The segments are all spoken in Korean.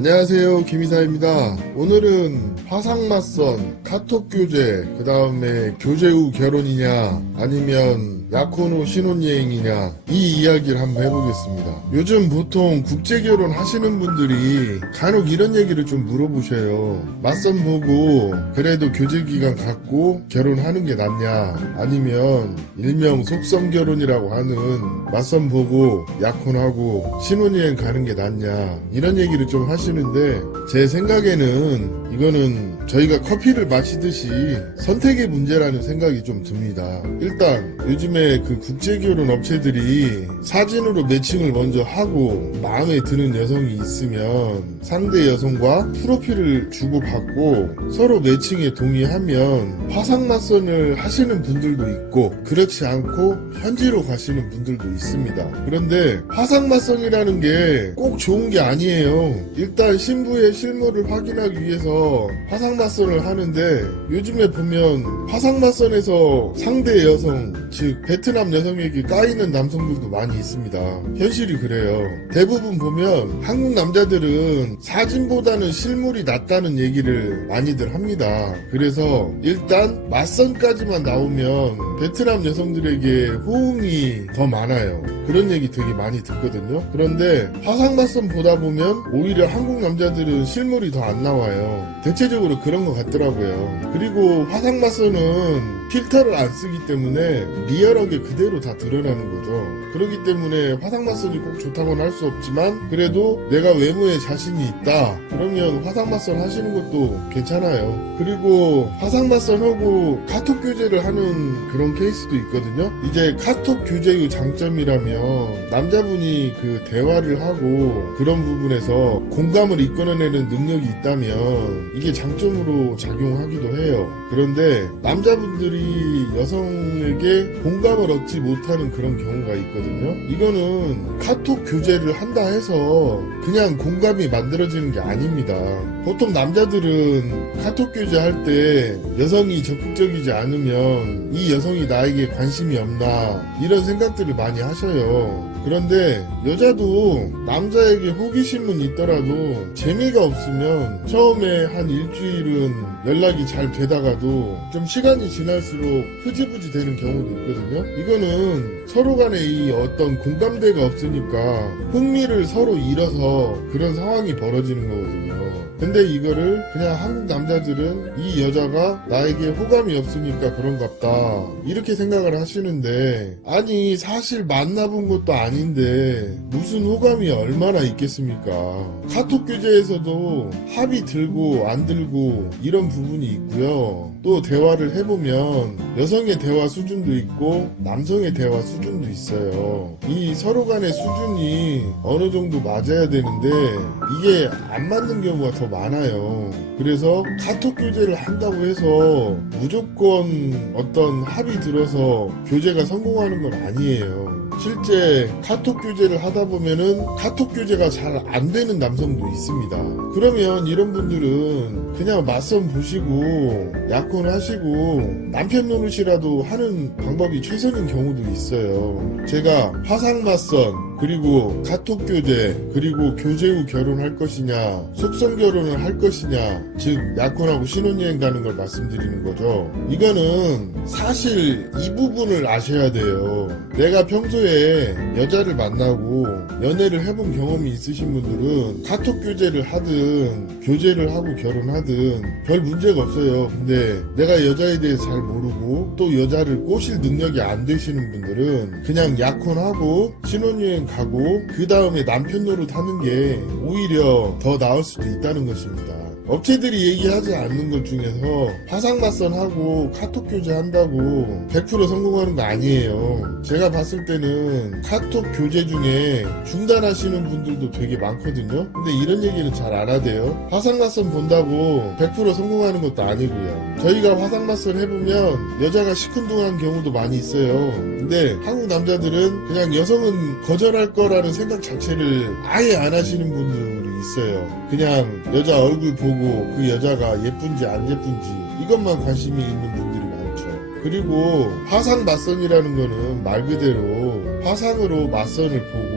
안녕하세요, 김이사입니다. 오늘은 화상맞선, 카톡교제, 그 다음에 교제 후 결혼이냐 아니면 약혼 후 신혼여행이냐 이 이야기를 한번 해보겠습니다. 요즘 보통 국제결혼 하시는 분들이 간혹 이런 얘기를 좀 물어보셔요. 맞선 보고 그래도 교제기간 갖고 결혼하는 게 낫냐, 아니면 일명 속성결혼이라고 하는 맞선 보고 약혼하고 신혼여행 가는 게 낫냐, 이런 얘기를 좀 하시는데, 제 생각에는 이거는 저희가 커피를 마시듯이 선택의 문제라는 생각이 좀 듭니다. 일단 요즘에 그 국제결혼 업체들이 사진으로 매칭을 먼저 하고 마음에 드는 여성이 있으면 상대 여성과 프로필을 주고받고 서로 매칭에 동의하면 화상맞선을 하시는 분들도 있고, 그렇지 않고 현지로 가시는 분들도 있습니다. 그런데 화상맞선이라는 게 꼭 좋은 게 아니에요. 일단 신부의 실물을 확인하기 위해서 화상맞선을 하는데, 요즘에 보면 화상맞선에서 상대 여성, 즉 베트남 여성에게 까이는 남성들도 많이 있습니다. 현실이 그래요. 대부분 보면 한국 남자들은 사진보다는 실물이 낫다는 얘기를 많이들 합니다. 그래서 일단 맞선까지만 나오면 베트남 여성들에게 호응이 더 많아요. 그런 얘기 되게 많이 듣거든요. 그런데 화상맞선 보다 보면 오히려 한국 남자들은 실물이 더 안 나와요. 대체적으로 그런 것 같더라고요. 그리고 화상맞선은 필터를 안 쓰기 때문에 리얼하게 그대로 다 드러나는 거죠. 그렇기 때문에 화상맞선이 꼭 좋다고는 할 수 없지만, 그래도 내가 외모에 자신이 있다 그러면 화상맞선 하시는 것도 괜찮아요. 그리고 화상맞선하고 카톡 교제를 하는 그런 케이스도 있거든요. 이제 카톡 교제의 장점이라면 남자분이 그 대화를 하고 그런 부분에서 공감을 이끌어내는 능력이 있다면 이게 장점으로 작용하기도 해요. 그런데 남자분들이 여성에게 공감을 얻지 못하는 그런 경우가 있거든요. 이거는 카톡 교제를 한다 해서 그냥 공감이 만들어지는 게 아닙니다. 보통 남자들은 카톡 교제할 때 여성이 적극적이지 않으면 이 여성이 나에게 관심이 없나, 이런 생각들을 많이 하셔요. 그런데 여자도 남자에게 호기심은 있더라도 재미가 없으면 처음에 한 일주일은 연락이 잘 되다가도 좀 시간이 지날수록 흐지부지 되는 경우도 있거든요. 이거는 서로 간에 이 어떤 공감대가 없으니까 흥미를 서로 잃어서 그런 상황이 벌어지는 거거든요. 근데 이거를 그냥 한국 남자들은 이 여자가 나에게 호감이 없으니까 그런갑다 이렇게 생각을 하시는데, 아니 사실 만나본 것도 아닌데 무슨 호감이 얼마나 있겠습니까? 카톡 교제에서도 합이 들고 안 들고 이런 부분이 있고요. 또 대화를 해보면 여성의 대화 수준도 있고 남성의 대화 수준도 있어요. 이 서로 간의 수준이 어느 정도 맞아야 되는데 이게 안 맞는 경우가 더 많아요. 그래서 카톡 교제를 한다고 해서 무조건 어떤 합이 들어서 교제가 성공하는 건 아니에요. 실제 카톡 교제를 하다 보면은 카톡 교제가 잘 안 되는 남성도 있습니다. 그러면 이런 분들은 그냥 맞선 보시고 약혼하시고 남편 노릇이라도 하는 방법이 최선인 경우도 있어요. 제가 화상 맞선, 그리고 카톡 교제, 그리고 교제 후 결혼할 것이냐, 속성 결혼을 할 것이냐, 즉 약혼하고 신혼여행 가는 걸 말씀드리는 거죠. 이거는 사실 이 부분을 아셔야 돼요. 내가 평소에 여자를 만나고 연애를 해본 경험이 있으신 분들은 카톡 교제를 하든 교제를 하고 결혼하든 별 문제가 없어요. 근데 내가 여자에 대해서 잘 모르고 또 여자를 꼬실 능력이 안 되시는 분들은 그냥 약혼하고 신혼여행 가고 그 다음에 남편 노릇 하는 게 오히려 더 나을 수도 있다는 것입니다. 업체들이 얘기하지 않는 것 중에서 화상맞선하고 카톡 교제한다고 100% 성공하는 거 아니에요. 제가 봤을 때는 카톡 교제 중에 중단하시는 분들도 되게 많거든요. 근데 이런 얘기는 잘 안 하대요. 화상맞선 본다고 100% 성공하는 것도 아니고요. 저희가 화상맞선 해보면 여자가 시큰둥한 경우도 많이 있어요. 근데 한국 남자들은 그냥 여성은 거절할 거라는 생각 자체를 아예 안 하시는 분들이 있어요. 그냥 여자 얼굴 보고 그 여자가 예쁜지 안 예쁜지 이것만 관심이 있는 분들이 많죠. 그리고 화상 맞선이라는 거는 말 그대로 화상으로 맞선을 보고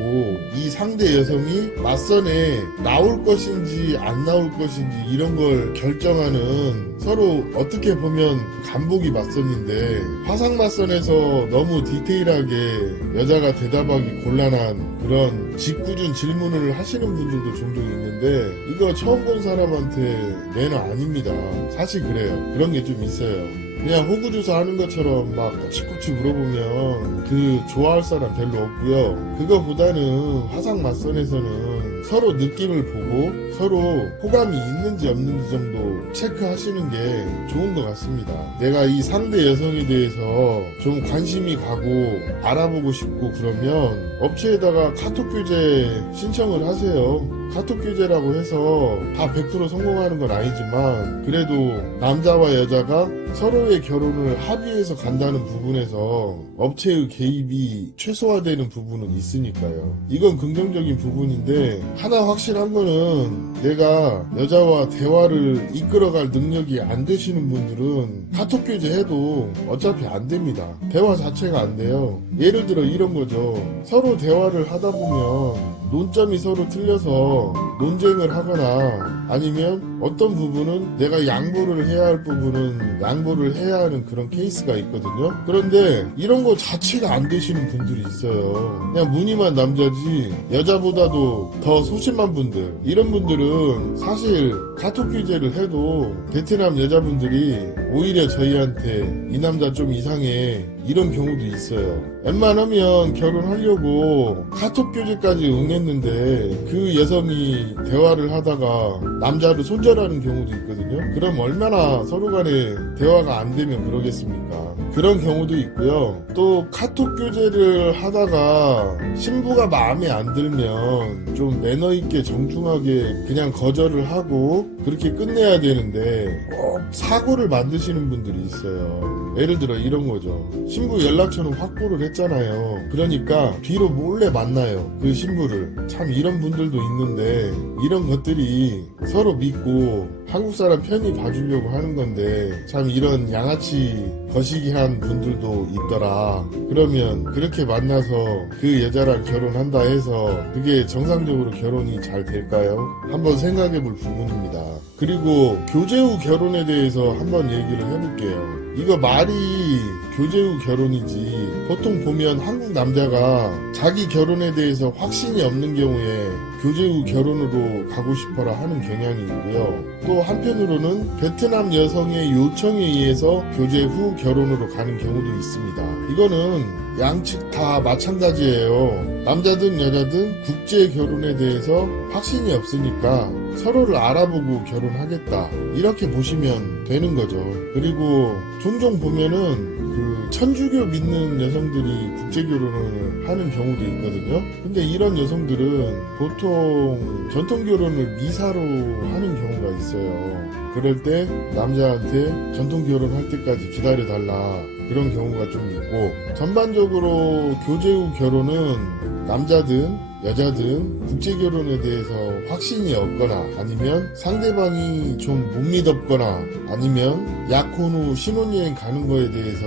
이 상대 여성이 맞선에 나올 것인지 안 나올 것인지 이런 걸 결정하는, 서로 어떻게 보면 간보기 맞선인데, 화상 맞선에서 너무 디테일하게 여자가 대답하기 곤란한 그런 짓궂은 질문을 하시는 분들도 종종 있는데, 이거 처음 본 사람한테 매너 아닙니다. 사실 그래요. 그런 게 좀 있어요. 그냥 호구조사 하는 것처럼 막 꼬치꼬치 물어보면 그 좋아할 사람 별로 없고요. 그거보다는 화상 맞선에서는 서로 느낌을 보고 서로 호감이 있는지 없는지 정도 체크하시는 게 좋은 것 같습니다. 내가 이 상대 여성에 대해서 좀 관심이 가고 알아보고 싶고 그러면 업체에다가 카톡 교제 신청을 하세요. 카톡 교제라고 해서 다 100% 성공하는 건 아니지만 그래도 남자와 여자가 서로의 결혼을 합의해서 간다는 부분에서 업체의 개입이 최소화되는 부분은 있으니까요. 이건 긍정적인 부분인데, 하나 확실한 거는 내가 여자와 대화를 이끌어갈 능력이 안 되시는 분들은 카톡 교제해도 어차피 안 됩니다. 대화 자체가 안 돼요. 예를 들어 이런 거죠. 서로 대화를 하다 보면 논점이 서로 틀려서 논쟁을 하거나, 아니면 어떤 부분은 내가 양보를 해야 할 부분은 양보를 해야 하는 그런 케이스가 있거든요. 그런데 이런 거 자체가 안 되시는 분들이 있어요. 그냥 무늬만 남자지 여자보다도 더 소심한 분들, 이런 분들은 사실 카톡 교제를 해도 베트남 여자분들이 오히려 저희한테 이 남자 좀 이상해 이런 경우도 있어요. 웬만하면 결혼하려고 카톡 교제까지 응했는데 그 여성이 대화를 하다가 남자를 손절하는 경우도 있거든요. 그럼 얼마나 서로 간에 대화가 안 되면 그러겠습니까? 그런 경우도 있고요. 또 카톡 교제를 하다가 신부가 마음에 안 들면 좀 매너 있게 정중하게 그냥 거절을 하고 그렇게 끝내야 되는데 꼭 사고를 만드시는 분들이 있어요. 예를 들어 이런 거죠. 신부 연락처는 확보를 했잖아요. 그러니까 뒤로 몰래 만나요. 그 신부를. 참 이런 분들도 있는데, 이런 것들이 서로 믿고 한국 사람 편히 봐주려고 하는 건데 참 이런 양아치 거시기한 분들도 있더라. 그러면 그렇게 만나서 그 여자랑 결혼한다 해서 그게 정상적으로 결혼이 잘 될까요? 한번 생각해 볼 부분입니다. 그리고 교제 후 결혼에 대해서 한번 얘기를 해볼게요. 이거 말이 교제 후 결혼이지, 보통 보면 한국 남자가 자기 결혼에 대해서 확신이 없는 경우에 교제 후 결혼으로 가고 싶어라 하는 경향이 있고요. 또 한편으로는 베트남 여성의 요청에 의해서 교제 후 결혼으로 가는 경우도 있습니다. 이거는 양측 다 마찬가지예요. 남자든 여자든 국제 결혼에 대해서 확신이 없으니까 서로를 알아보고 결혼하겠다, 이렇게 보시면 되는 거죠. 그리고 종종 보면은 그 천주교 믿는 여성들이 국제 결혼을 하는 경우도 있거든요. 근데 이런 여성들은 보통 전통 결혼을 미사로 하는 경우가 있어요. 그럴 때 남자한테 전통 결혼할 때까지 기다려달라, 그런 경우가 좀 있고, 전반적으로 교제 후 결혼은 남자든 여자든 국제 결혼에 대해서 확신이 없거나, 아니면 상대방이 좀 못 믿었거나, 아니면 약혼 후 신혼여행 가는 거에 대해서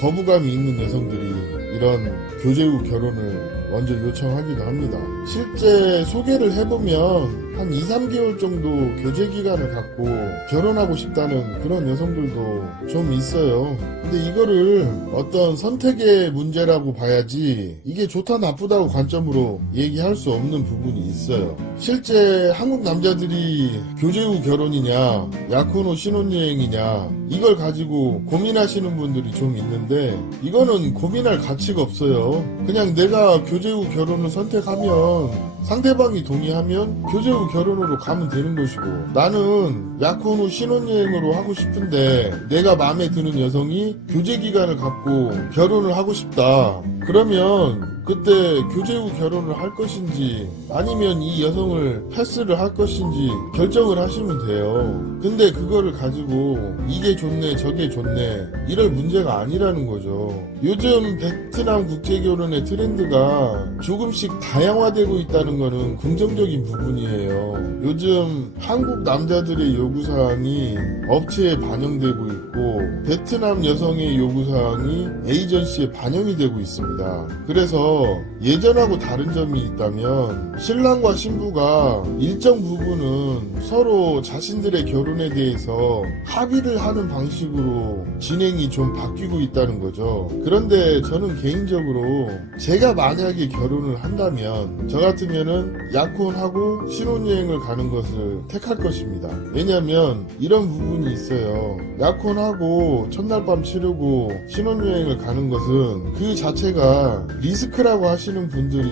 거부감이 있는 여성들이 이런 교제 후 결혼을 먼저 요청하기도 합니다. 실제 소개를 해보면 한 2, 3개월 정도 교제 기간을 갖고 결혼하고 싶다는 그런 여성들도 좀 있어요. 근데 이거를 어떤 선택의 문제라고 봐야지, 이게 좋다 나쁘다고 관점으로 얘기할 수 없는 부분이 있어요. 실제 한국 남자들이 교제 후 결혼이냐 약혼 후 신혼여행이냐 이걸 가지고 고민하시는 분들이 좀 있는데, 이거는 고민할 가치가 없어요. 그냥 내가 교제 후 결혼을 선택하면 상대방이 동의하면 교제 후 결혼으로 가면 되는 것이고, 나는 약혼 후 신혼여행으로 하고 싶은데 내가 마음에 드는 여성이 교제 기간을 갖고 결혼을 하고 싶다, 그러면 그때 교제 후 결혼을 할 것인지 아니면 이 여성을 패스를 할 것인지 결정을 하시면 돼요. 근데 그거를 가지고 이게 좋네 저게 좋네 이럴 문제가 아니라는 거죠. 요즘 베트남 국제결혼의 트렌드가 조금씩 다양화되고 있다는 거는 긍정적인 부분이에요. 요즘 한국 남자들의 요구사항이 업체에 반영되고 있고, 베트남 여성의 요구사항이 에이전시에 반영이 되고 있습니다. 있습니다. 그래서 예전하고 다른 점이 있다면 신랑과 신부가 일정 부분은 서로 자신들의 결혼에 대해서 합의를 하는 방식으로 진행이 좀 바뀌고 있다는 거죠. 그런데 저는 개인적으로 제가 만약에 결혼을 한다면 저 같으면은 약혼하고 신혼여행을 가는 것을 택할 것입니다. 왜냐면 이런 부분이 있어요. 약혼하고 첫날 밤 치르고 신혼여행을 가는 것은 그 자체가 리스크라고 하시는 분들이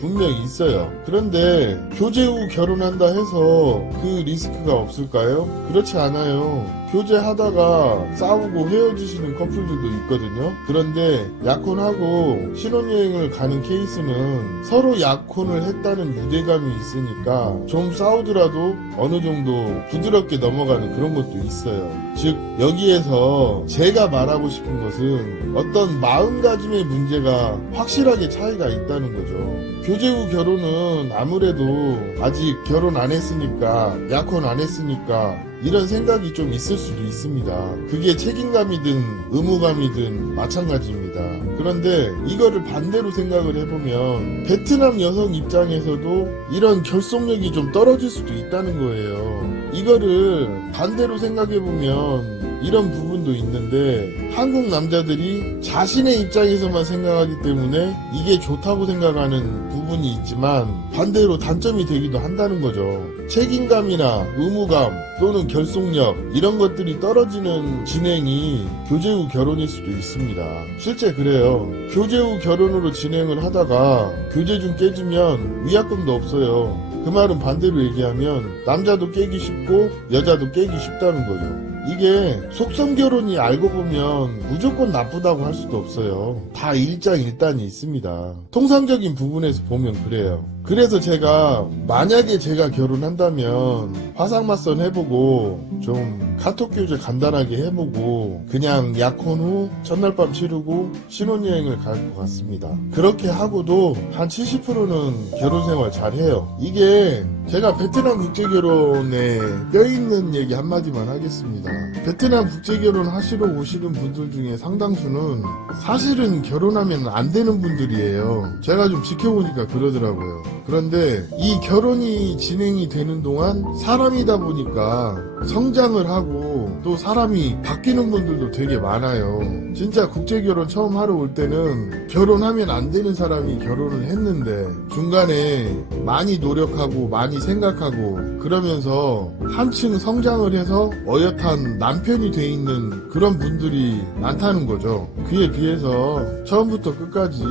분명히 있어요. 그런데 교제 후 결혼한다 해서 그 리스크가 없을까요? 그렇지 않아요. 교제하다가 싸우고 헤어지시는 커플들도 있거든요. 그런데 약혼하고 신혼여행을 가는 케이스는 서로 약혼을 했다는 유대감이 있으니까 좀 싸우더라도 어느 정도 부드럽게 넘어가는 그런 것도 있어요. 즉 여기에서 제가 말하고 싶은 것은 어떤 마음가짐의 문제가 확실하게 차이가 있다는 거죠. 교제 후 결혼은 아무래도 아직 결혼 안 했으니까 약혼 안 했으니까 이런 생각이 좀 있을 수도 있습니다. 그게 책임감이든 의무감이든 마찬가지입니다. 그런데 이거를 반대로 생각을 해보면 베트남 여성 입장에서도 이런 결속력이 좀 떨어질 수도 있다는 거예요. 이거를 반대로 생각해보면 이런 부분도 있는데 한국 남자들이 자신의 입장에서만 생각하기 때문에 이게 좋다고 생각하는 부분이 있지만 반대로 단점이 되기도 한다는 거죠. 책임감이나 의무감 또는 결속력 이런 것들이 떨어지는 진행이 교제 후 결혼일 수도 있습니다. 실제 그래요. 교제 후 결혼으로 진행을 하다가 교제 중 깨지면 위약금도 없어요. 그 말은 반대로 얘기하면 남자도 깨기 쉽고 여자도 깨기 쉽다는 거죠. 이게 속성 결혼이 알고 보면 무조건 나쁘다고 할 수도 없어요. 다 일장일단이 있습니다. 통상적인 부분에서 보면 그래요. 그래서 제가 만약에 제가 결혼한다면 화상맞선 해보고 좀 카톡 교제 간단하게 해보고 그냥 약혼 후 첫날 밤 치르고 신혼여행을 갈 것 같습니다. 그렇게 하고도 한 70%는 결혼생활 잘해요. 이게 제가 베트남 국제결혼에 껴있는 얘기 한마디만 하겠습니다. 베트남 국제결혼 하시러 오시는 분들 중에 상당수는 사실은 결혼하면 안 되는 분들이에요. 제가 좀 지켜보니까 그러더라고요. 그런데 이 결혼이 진행이 되는 동안 사람이다 보니까 성장을 하고 또 사람이 바뀌는 분들도 되게 많아요. 진짜 국제결혼 처음 하러 올 때는 결혼하면 안 되는 사람이 결혼을 했는데 중간에 많이 노력하고 많이 생각하고 그러면서 한층 성장을 해서 어엿한 남편이 돼 있는 그런 분들이 많다는 거죠. 그에 비해서 처음부터 끝까지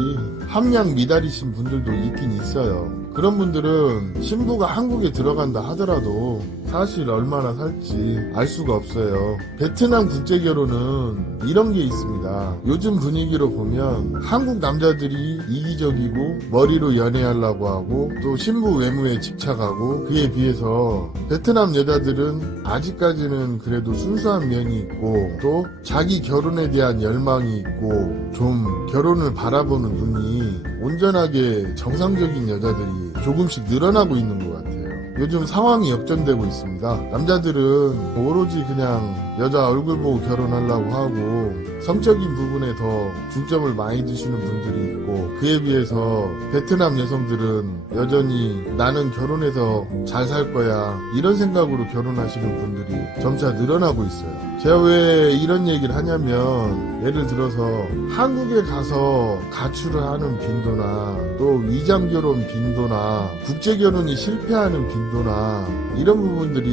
함량 미달이신 분들도 있긴 있어요. 그런 분들은 신부가 한국에 들어간다 하더라도 사실 얼마나 살지 알 수가 없어요. 베트남 국제결혼은 이런 게 있습니다. 요즘 분위기로 보면 한국 남자들이 이기적이고 머리로 연애하려고 하고 또 신부 외모에 집착하고 그에 비해서 베트남 여자들은 아직까지는 그래도 순수한 면이 있고 또 자기 결혼에 대한 열망이 있고 좀 결혼을 바라보는 눈이 온전하게 정상적인 여자들이 조금씩 늘어나고 있는 것 같아요. 요즘 상황이 역전되고 있습니다. 남자들은 오로지 그냥 여자 얼굴 보고 결혼하려고 하고 성적인 부분에 더 중점을 많이 두시는 분들이 있고 그에 비해서 베트남 여성들은 여전히 나는 결혼해서 잘 살 거야 이런 생각으로 결혼하시는 분들이 점차 늘어나고 있어요. 제가 왜 이런 얘기를 하냐면 예를 들어서 한국에 가서 가출을 하는 빈도나 또 위장결혼 빈도나 국제결혼이 실패하는 빈도나 이런 부분들이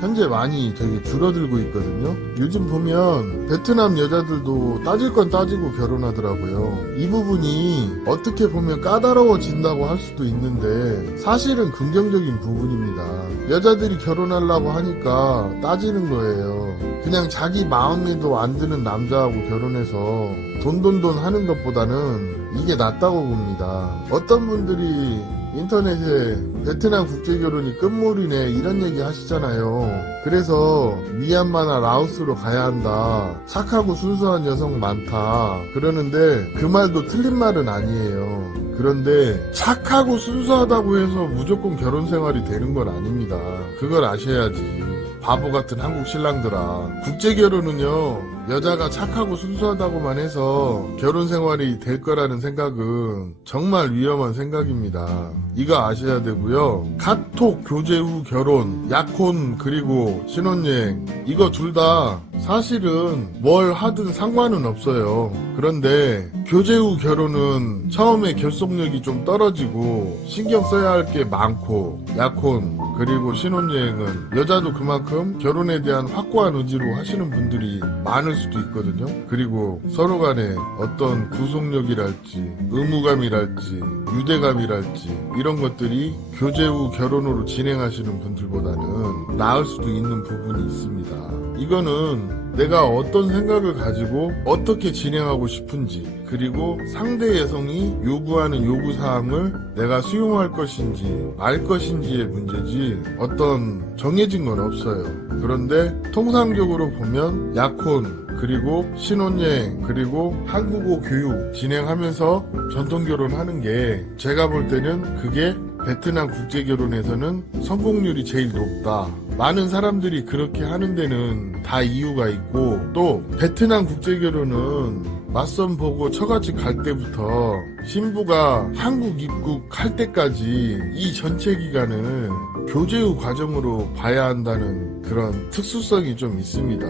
현재 많이 되게 줄어들고 있거든요. 요즘 보면 베트남 여자들도 따질 건 따지고 결혼하더라고요. 이 부분이 어떻게 보면 까다로워진다고 할 수도 있는데 사실은 긍정적인 부분입니다. 여자들이 결혼하려고 하니까 따지는 거예요. 그냥 자기 마음에도 안 드는 남자하고 결혼해서 돈 하는 것보다는 이게 낫다고 봅니다. 어떤 분들이 인터넷에 베트남 국제결혼이 끝물이네 이런 얘기 하시잖아요. 그래서 미얀마나 라오스로 가야 한다. 착하고 순수한 여성 많다. 그러는데 그 말도 틀린 말은 아니에요. 그런데 착하고 순수하다고 해서 무조건 결혼 생활이 되는 건 아닙니다. 그걸 아셔야지. 바보 같은 한국 신랑들아. 국제결혼은요 여자가 착하고 순수하다고만 해서 결혼 생활이 될 거라는 생각은 정말 위험한 생각입니다. 이거 아셔야 되고요. 카톡 교제 후 결혼, 약혼 그리고 신혼여행 이거 둘 다 사실은 뭘 하든 상관은 없어요. 그런데 교제 후 결혼은 처음에 결속력이 좀 떨어지고 신경 써야 할 게 많고, 약혼 그리고 신혼여행은 여자도 그만큼 결혼에 대한 확고한 의지로 하시는 분들이 많을 수도 있거든요. 그리고 서로 간에 어떤 구속력이랄지 의무감이랄지 유대감이랄지 이런 것들이 교제 후 결혼으로 진행하시는 분들보다는 나을 수도 있는 부분이 있습니다. 이거는 내가 어떤 생각을 가지고 어떻게 진행하고 싶은지, 그리고 상대 여성이 요구하는 요구사항을 내가 수용할 것인지 말 것인지의 문제지 어떤 정해진 건 없어요. 그런데 통상적으로 보면 약혼 그리고 신혼여행 그리고 한국어 교육 진행하면서 전통결혼 하는 게 제가 볼 때는 그게 베트남 국제결혼에서는 성공률이 제일 높다. 많은 사람들이 그렇게 하는 데는 다 이유가 있고, 또 베트남 국제결혼은 맞선 보고 처갓집 갈 때부터 신부가 한국 입국할 때까지 이 전체 기간을 교제 후 과정으로 봐야 한다는 그런 특수성이 좀 있습니다.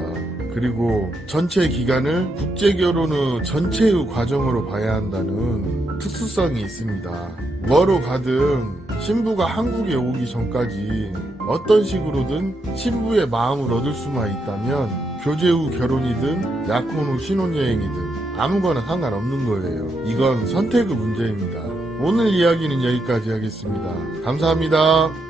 그리고 전체 기간을 국제결혼 후 전체의 과정으로 봐야 한다는 특수성이 있습니다. 뭐로 가든 신부가 한국에 오기 전까지 어떤 식으로든 신부의 마음을 얻을 수만 있다면 교제 후 결혼이든 약혼 후 신혼여행이든 아무거나 상관없는 거예요. 이건 선택의 문제입니다. 오늘 이야기는 여기까지 하겠습니다. 감사합니다.